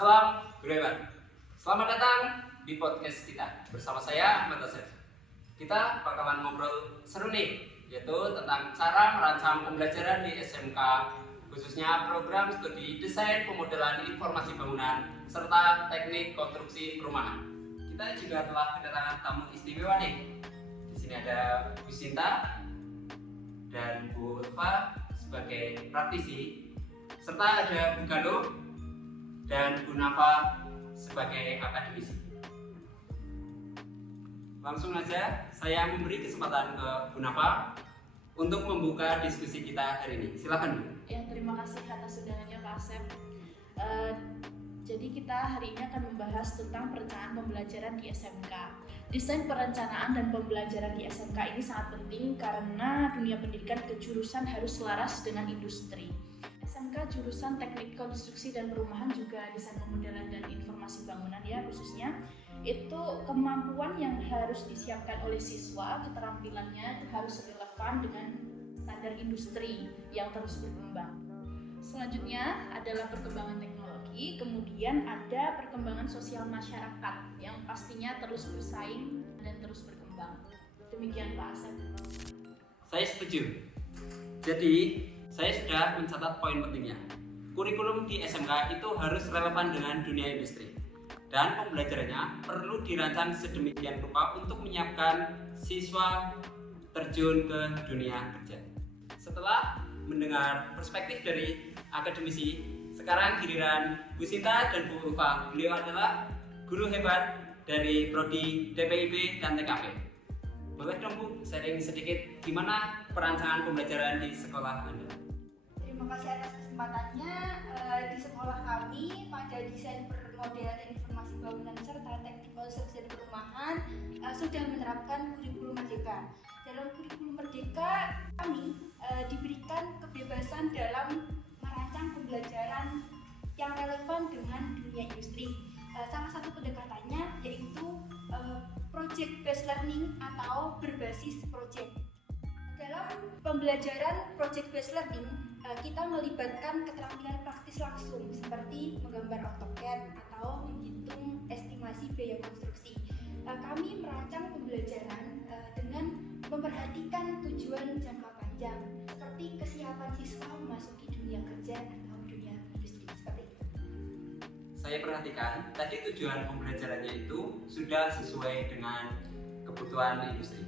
Salam Guru Hebat. Selamat datang di podcast kita. Bersama saya Ahmad Asep. Kita bakalan ngobrol seru nih, yaitu tentang cara merancang pembelajaran di SMK, khususnya program studi desain pemodelan informasi bangunan serta teknik konstruksi perumahan. Kita juga telah kedatangan tamu istimewa nih. Di sini ada Bu Sinta dan Bu Ulfa sebagai praktisi, serta ada Bu Galuh dan Bu Nafa sebagai akademisi. Langsung aja saya memberi kesempatan ke Bu Nafa untuk membuka diskusi kita hari ini. Silakan Bu. Ya, terima kasih atas undangannya Pak Asep. Jadi kita hari ini akan membahas tentang perencanaan pembelajaran di SMK. Desain perencanaan dan pembelajaran di SMK ini sangat penting karena dunia pendidikan kejurusan harus selaras dengan industri. SMK jurusan teknik konstruksi dan perumahan juga desain pemodelan dan informasi bangunan ya khususnya. Itu kemampuan yang harus disiapkan oleh siswa, keterampilannya itu harus relevan dengan standar industri yang terus berkembang. Selanjutnya adalah perkembangan teknologi, kemudian ada perkembangan sosial masyarakat yang pastinya terus bersaing dan terus berkembang. Demikian Pak Asep. Saya setuju. Jadi, saya sudah mencatat poin pentingnya. Kurikulum di SMK itu harus relevan dengan dunia industri. Dan pembelajarannya perlu dirancang sedemikian rupa untuk menyiapkan siswa terjun ke dunia kerja. Setelah mendengar perspektif dari akademisi, sekarang giliran Bu Sinta dan Bu Ulfa. Beliau adalah guru hebat dari Prodi DPIP dan TKP. Boleh dong Bu, sharing sedikit gimana perancangan pembelajaran di sekolah Anda? Terima kasih atas kesempatannya. Di sekolah kami pada desain pemodelan dan informasi bangunan serta teknik konstruksi dan perumahan sudah menerapkan kurikulum merdeka. Dalam kurikulum merdeka kami diberikan kebebasan dalam merancang pembelajaran yang relevan dengan dunia industri. Salah satu pendekatannya yaitu project based learning atau berbasis project. Dalam pembelajaran project based learning, kita melibatkan keterampilan praktis langsung seperti menggambar AutoCAD atau menghitung estimasi biaya konstruksi. Kami merancang pembelajaran dengan memperhatikan tujuan jangka panjang seperti kesiapan siswa memasuki dunia kerja atau dunia industri seperti itu. Saya perhatikan tadi tujuan pembelajarannya itu sudah sesuai dengan kebutuhan industri.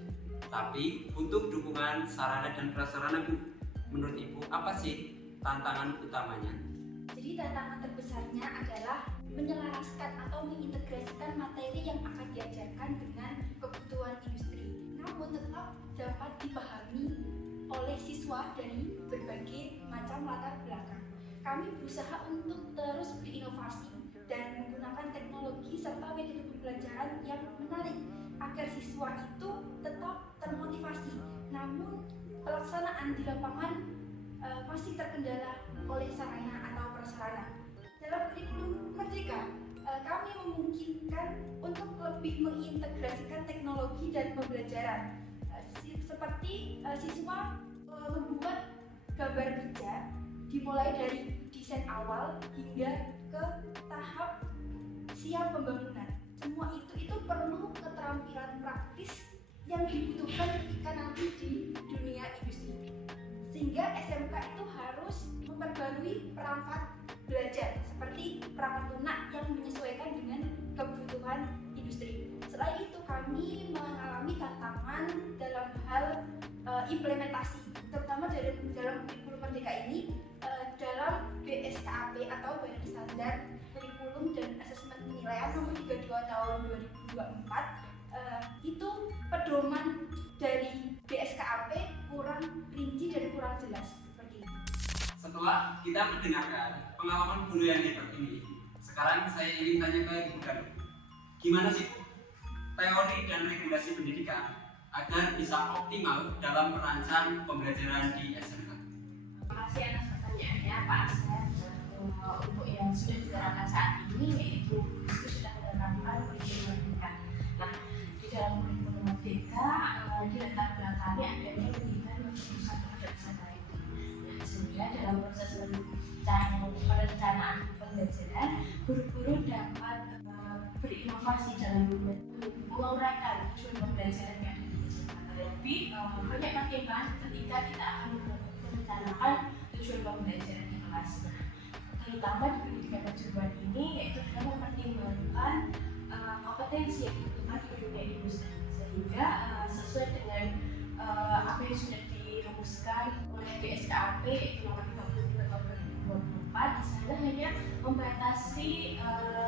Tapi butuh dukungan sarana dan prasarana Bu. Menurut Ibu apa sih tantangan utamanya? Jadi tantangan terbesarnya adalah menyelaraskan atau mengintegrasikan materi yang akan diajarkan dengan kebutuhan industri. Namun tetap dapat dipahami oleh siswa dari berbagai macam latar belakang. Kami berusaha untuk terus berinovasi dan menggunakan teknologi serta metode pembelajaran yang menarik agar siswa itu tetap termotivasi. Namun pelaksanaan di lapangan masih terkendala oleh sarana atau prasarana. Dalam kurikulum merdeka, kami memungkinkan untuk lebih mengintegrasikan teknologi dan pembelajaran. Seperti siswa membuat gambar kerja dimulai dari desain awal hingga ke tahap siap pembangunan. Semua itu perlu keterampilan praktis yang dibutuhkan ketika nanti di dunia industri. Sehingga SMK itu harus memperbarui perangkat belajar seperti perangkat lunak yang menyesuaikan dengan kebutuhan industri. Selain itu kami mengalami tantangan dalam hal implementasi, terutama dalam kurikulum merdeka ini dalam BSKAP atau Badan Standar Kurikulum dan Asesmen Penilaian nomor 32 tahun 2024 itu pedoman dari BSKAP kurang rinci dan kurang jelas seperti itu. Setelah kita mendengarkan pengalaman guru yang hebat ini, sekarang saya ingin tanya ke Ibu Galuh. Gimana sih teori dan regulasi pendidikan agar bisa optimal dalam merancang pembelajaran di SMK? Terima kasih atas pertanyaannya Pak Asep. Untuk yang sudah diterapkan saat ini yaitu itu sudah menerapkan kurikulum merdeka. Nah, di dalam kurikulum merdeka di latar belakangnya adanya pendidikan berfokus pada kesadaran. Nah, sehingga sehingga dalam proses perencanaan pembelajaran guru-guru dapat berinovasi dalam menguraikan tujuan pembelajaran yang ada di SMK. Terlebih banyak pertimbangan ketika kita akan merencanakan tujuan pembelajaran di kelas. Terutama di pendidikan kejuruan ini yaitu dengan mempertimbangkan kompetensi yang dibutuhkan di dunia industri, sehingga sesuai dengan apa yang sudah dirumuskan oleh BSKAP yaitu nomor 32 tahun 2024. Di sana hanya membatasi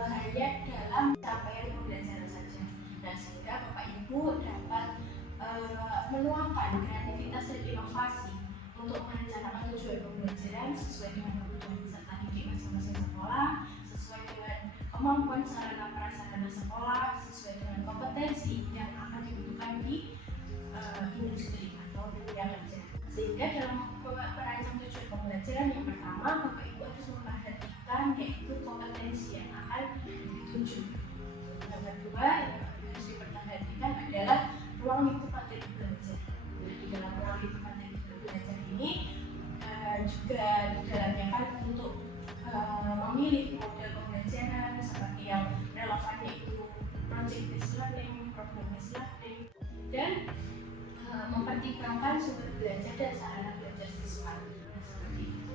hanya dalam capaian pembelajaran saja. Nah, sehingga Bapak Ibu dapat menuangkan kreativitas dan inovasi untuk merencanakan tujuan pembelajaran sesuai dengan kebutuhan peserta didik masing-masing sekolah, sesuai dengan kemampuan sarana prasarana sekolah, sesuai dengan kompetensi yang akan dibutuhkan di industri atau dunia kerja. Sehingga dalam merancang tujuan pembelajaran yang pertama, Bapak Ibu harus memperhatikan yaitu kompetensi yang akan dituju. Yang kedua yang harus diperhatikan adalah ruang lingkup materi belajar. Di dalam ruang lingkup materi belajar ini juga di dalamnya kan untuk memilih model pembelajaran seperti yang relevan yaitu project based learning, program based learning, dan mempertimbangkan sumber belajar dan sarana belajar siswa. Seperti itu.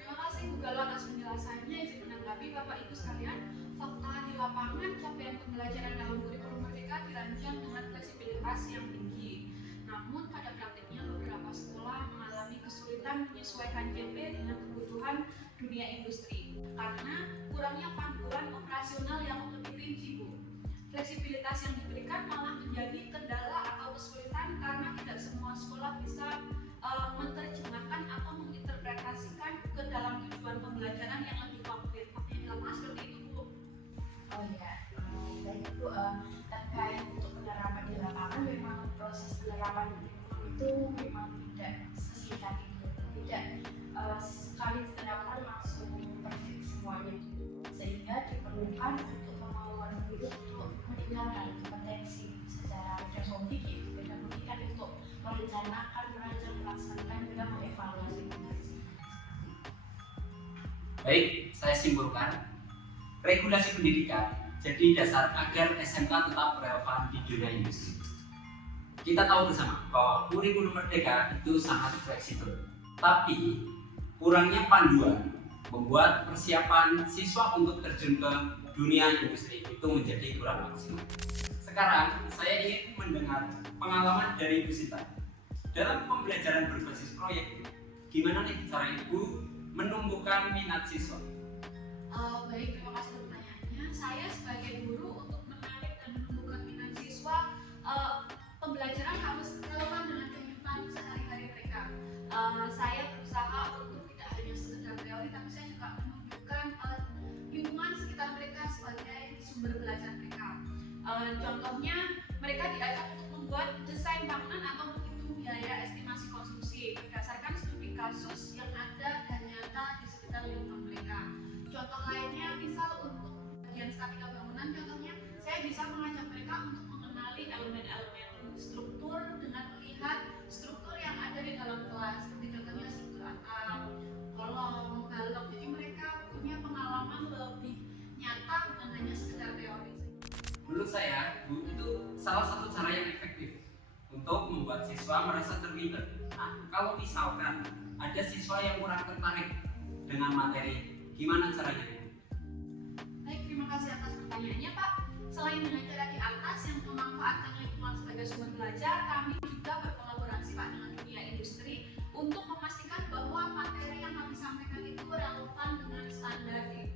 Terima kasih Bu Galang atas penjelasannya. Izin menanggapi Bapak Ibu sekalian, fakta di lapangan capaian pembelajaran dalam kurikulum merdeka dirancang dengan fleksibilitas yang tinggi. Namun pada praktiknya beberapa sekolah mengalami kesulitan menyesuaikan JP dengan kebutuhan dunia industri karena kurangnya panduan operasional yang lebih rinci, Bu. Fleksibilitas yang diberikan malah menjadi kendala atau kesulitan karena tidak semua sekolah bisa menerjemahkan atau menginterpretasikan ke dalam tujuan pembelajaran yang lebih konkret. Fakta di lapangan seperti itu, Bu. Oh iya, baik Bu, terkait untuk penerapan di lapangan memang proses penerapan itu memang tidak sesingkat itu, tidak sekali diterapkan langsung perfect semuanya, sehingga diperlukan untuk kemauan guru untuk meningkatkan kompetensi secara pedagogik, yaitu pedagogik kan untuk merencanakan, merancang, melaksanakan, juga mengevaluasi. Baik, saya simpulkan. Regulasi pendidikan jadi dasar agar SMK tetap relevan di dunia industri. Kita tahu bersama bahwa kurikulum merdeka itu sangat fleksibel, tapi kurangnya panduan membuat persiapan siswa untuk terjun ke dunia industri itu menjadi kurang maksimal. Sekarang saya ingin mendengar pengalaman dari Ibu Sita. Dalam pembelajaran berbasis proyek, gimana nih cara Ibu menumbuhkan minat siswa? Baik, terima kasih untuk pertanyaannya. Saya sebagai guru untuk menarik dan menumbuhkan minat siswa, pembelajaran harus relevan dengan kehidupan sehari-hari mereka. Saya berusaha untuk tidak hanya sekedar teori, tapi saya juga menunjukkan lingkungan sekitar mereka sebagai sumber belajar mereka. Contohnya, mereka diajak untuk membuat desain bangunan atau menghitung biaya estimasi konsumsi berdasarkan studi kasus yang ada dan nyata di sekitar lingkungan mereka. Contoh lainnya, misal untuk bagian statika bangunan, contohnya saya bisa mengajak mereka untuk mengenali elemen-elemen struktur dengan melihat struktur yang ada di dalam kelas, seperti contohnya struktur atap, kolom, balok. Jadi mereka punya pengalaman lebih nyata bukan hanya sekedar teori. Menurut saya, Bu, itu salah satu cara yang efektif untuk membuat siswa merasa terlibat. Nah, kalau misalkan ada siswa yang kurang tertarik dengan materi, gimana caranya? Baik, terima kasih atas pertanyaannya, Pak. Selain dengan cara di atas yang memanfaatkan lingkungan sebagai sumber belajar, kami juga berkolaborasi, Pak, dengan dunia industri untuk memastikan bahwa materi yang kami sampaikan itu relevan dengan standar di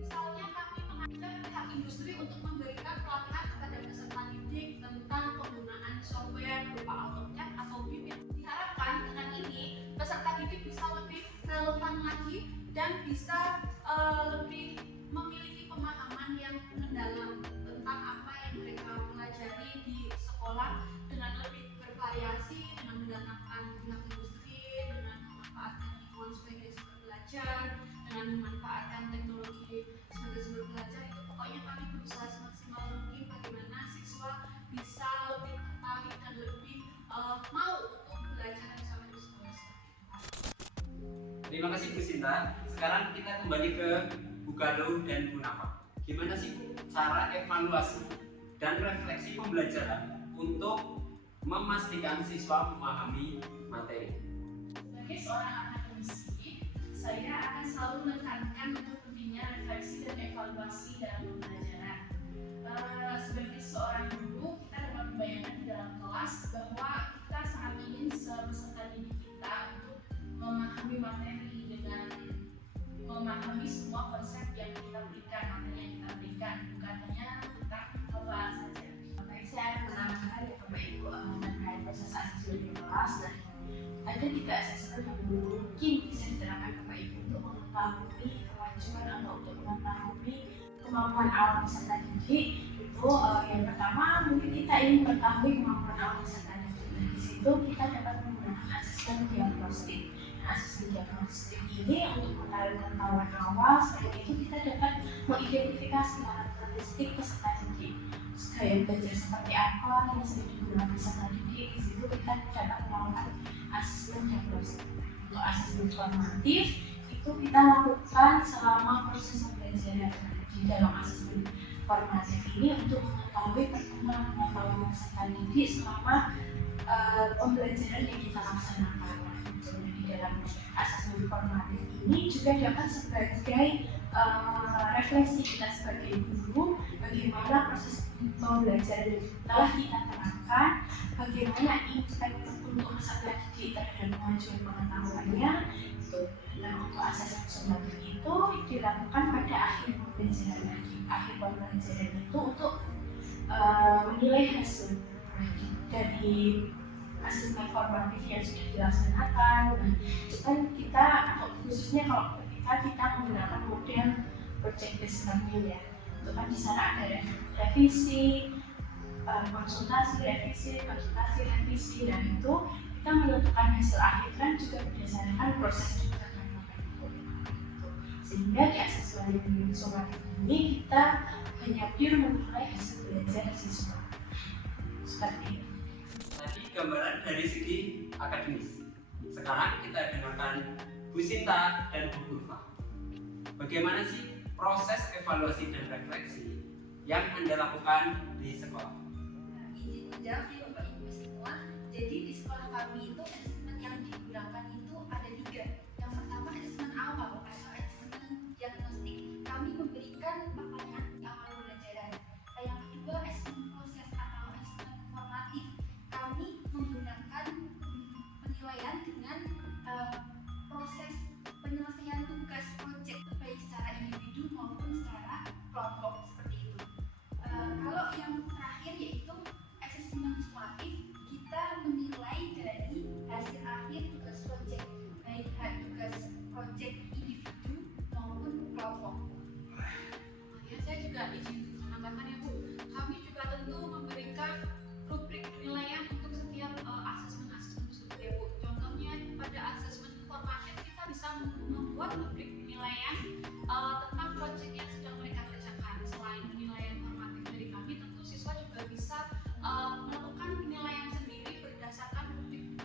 Misalnya, kami mengajak pihak industri untuk memberikan pelatihan kepada peserta didik tentang penggunaan software berupa AutoCAD atau BIM. Diharapkan dengan ini peserta didik bisa lebih relevan lagi dan bisa lebih memiliki pemahaman yang mendalam tentang apa yang mereka pelajari di sekolah dengan lebih bervariasi, dengan mendatangkan pihak industri, dengan memanfaatkan lingkungan sebagai sumber belajar, dengan memanfaatkan teknologi sebagai sumber belajar. Itu pokoknya kami berusaha semaksimal mungkin bagaimana siswa bisa lebih tertarik dan lebih mau untuk belajar bersama di sekolah. Terima kasih Bu Sinta. Sekarang kita kembali ke Bu Galuh dan Bu Nafa. Gimana sih Bu cara evaluasi dan refleksi pembelajaran untuk memastikan siswa memahami materi? Sebagai seorang akademisi, saya akan selalu menekankan untuk pentingnya refleksi dan evaluasi dalam pembelajaran. Sebagai seorang guru, kita dapat membayangkan di dalam kelas bahwa kita sangat ingin peserta didik kita untuk memahami materi dengan memahami semua konsep yang kita berikan, materi yang kita berikan, bukan hanya tentang hafalan saja. Baik, saya akan menambahkan ya Bapak Ibu mengenai proses asesmen di kelas. Nah, ada 3 asesmen yang mungkin bisa diterapkan Bapak Ibu untuk mengetahui kemajuan atau untuk mengetahui kemampuan awal peserta didik. Itu yang pertama mungkin kita ingin mengetahui kemampuan awal peserta didik. Nah, di situ kita dapat menggunakan asesmen diagnostik. Asesmen diagnostik ini untuk mengetahui pengetahuan awal. Selain itu kita dapat mengidentifikasi karakteristik peserta didik. Gaya belajar seperti apa yang sering digunakan peserta didik. Di situ kita dapat melakukan asesmen diagnostik. Untuk asesmen formatif itu kita lakukan selama proses pembelajaran. Di dalam asesmen formatif ini untuk mengetahui perkembangan pengetahuan peserta didik selama pembelajaran yang kita laksanakan. Di dalam asesmen formatif ini juga dapat sebagai refleksi kita sebagai guru, bagaimana proses pembelajaran yang telah kita terapkan, bagaimana impact untuk peserta didik terhadap kemajuan pengetahuannya. Nah, untuk asesmen formatif itu dilakukan pada akhir pembelajaran. Akhir pembelajaran itu untuk menilai hasil dari asesmen formatif yang sudah dilaksanakan. Nah, itu kan kita khususnya kalau ketika kita menggunakan model project based learning ya, itu kan di sana ada revisi, konsultasi, revisi. Nah, itu kita menentukan hasil akhir kan juga berdasarkan proses juga kan. Sehingga di asesmen formatif ini kita hanya pure menilai hasil belajar siswa. Seperti itu. Tadi gambaran dari segi akademis. Sekarang kita dengarkan Bu Sinta dan Bu Gulfa. Bagaimana sih proses evaluasi dan refleksi yang Anda lakukan di sekolah? Izin menjawab ya Bapak Ibu semua. Jadi di sekolah kami itu asesmen yang digunakan itu ada 3. Yang pertama asesmen awal atau asesmen diagnostik. Kami memberikan pertanyaan di awal pembelajaran. Yang kedua asesmen proses atau asesmen formatif. Kami menggunakan penilaian dengan proses penyelesaian tugas proyek baik secara individu maupun secara kelompok seperti itu. Kalau yang terakhir yaitu asesmen sumatif, kita menilai dari hasil akhir tugas proyek baik tugas proyek individu maupun kelompok. Ya, saya juga izin menambahkan ya Bu, kami juga tentu memberikan rubrik penilaian untuk setiap asesmen tersebut ya Bu. Contohnya pada asesmen formatif kita bisa membuat rubrik penilaian tentang proyek yang sedang mereka kerjakan. Selain penilaian formatif dari kami, tentu siswa juga bisa melakukan penilaian sendiri berdasarkan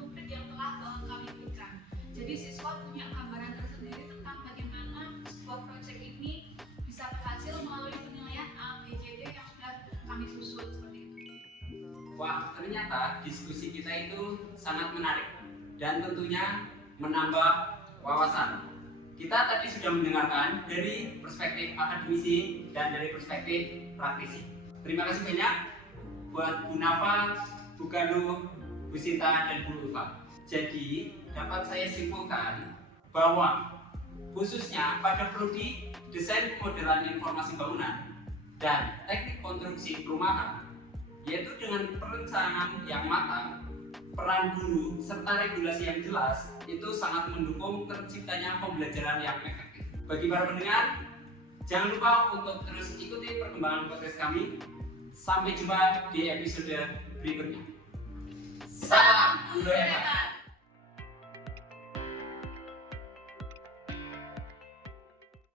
rubrik yang telah kami berikan. Jadi siswa punya gambaran tersendiri tentang bagaimana sebuah proyek ini bisa berhasil melalui penilaian ABCD yang sudah kami susun seperti itu. Wah, ternyata diskusi kita itu sangat menarik dan tentunya menambah wawasan. Kita tadi sudah mendengarkan dari perspektif akademisi dan dari perspektif praktisi. Terima kasih banyak buat Bu Nafa, Bu Galuh, Bu Sinta, dan Bu Gulfa. Jadi, dapat saya simpulkan bahwa khususnya pada prodi desain pemodelan informasi bangunan dan teknik konstruksi perumahan, yaitu dengan perencanaan yang matang, peran guru, serta regulasi yang jelas, itu sangat mendukung terciptanya pembelajaran yang efektif. Bagi para pendengar, jangan lupa untuk terus ikuti perkembangan podcast kami. Sampai jumpa di episode berikutnya. Salam guru hebat!